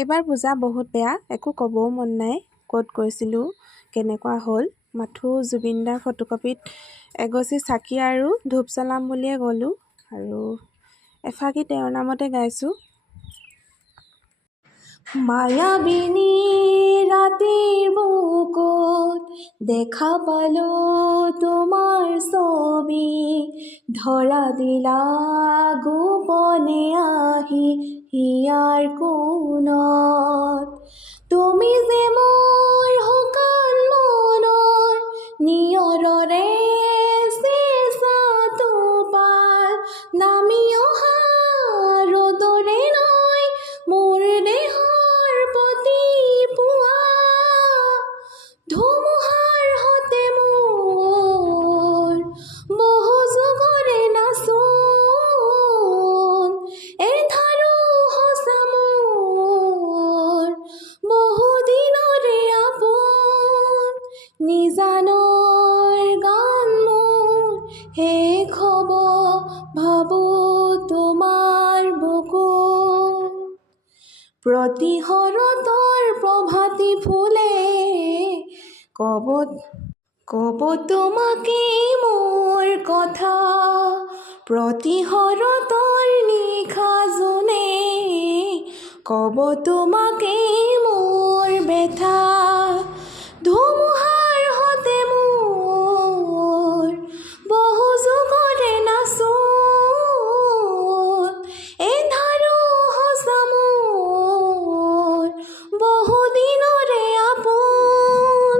এইবাৰ পূজা বহুত বেয়া, একো ক'বও মন নাই। ক'ত গৈছিলোঁ, কেনেকুৱা হ'ল। মাথো জুবিনদাৰ ফটোকপিত এগছি চাকি আৰু ধূপ জ্বলাম বুলিয়ে গ'লোঁ আৰু এফাকি তেওঁৰ নামতে গাইছোঁ। মায়াবিনী ৰাতিৰ বুকুত দেখা পালোঁ তোমাৰ ছবি, ধৰা দিলা গোপনে আহি হিয়াৰ কোণত। তুমি যে মোৰ শুকান মনৰ নিয়ৰৰে চেঁচা টোপাল, নামি অহা ৰ'দৰে নৈ মোৰ দেহৰ প্ৰতি পুৱা, ধুমুহাৰ সতে মোৰ বহু যুগৰে নাচোন, এন্ধাৰো সঁচা মোৰ বহু দিনৰে আপোন। নিজানৰ গান মোৰ শেষ হ'ব, ভাবোঁ তোমাৰ বুকুত। প্ৰতি শৰতৰ প্ৰভাতী ফুলে ক'ব তোমাকে মোৰ কথা, প্ৰতি শৰতৰ নিশা জোনে ক'ব তোমাকে মোৰ ব্যথা। ধুমুহাৰ সতে মোৰ বহু যুগৰে নাচোন, এন্ধাৰো সঁচা মোৰ বহু দিনৰে আপোন।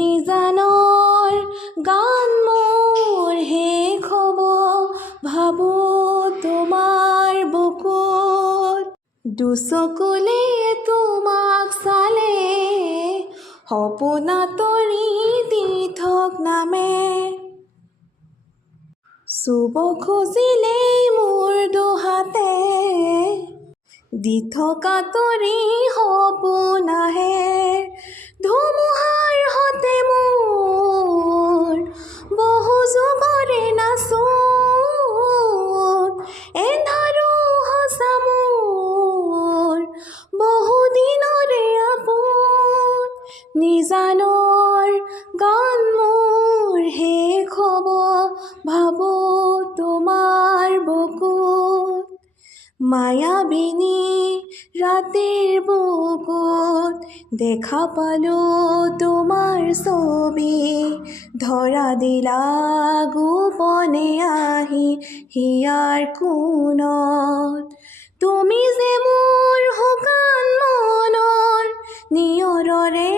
নিজানৰ গান মোৰ শেষ হ'ব, ভাবোঁ তোমাৰ বুকুত। দুচকুলে তোমাক চালে সপোন আঁতৰি দি থক নামে, চুব খুজিলেই মোৰ দুহাতে দি থকা তৰি সপোন আহে। ধুমুহাৰ সতে মোৰ বহু যুগৰে নাচোন, এন্ধাৰো সঁচা মোৰ বহু দিনৰে আপোন। নিজানৰ গান মোৰ শেষ হ'ব, ভাবোঁ তোমাৰ বুকুত। মায়াবিনী ৰাতিৰ বুকুত দেখা পালোঁ তোমাৰ ছবি, ধৰা দিলা গোপনে আহি হিয়াৰ কোণত। তুমি যে মোৰ শুকান মনৰ নিয়ৰৰে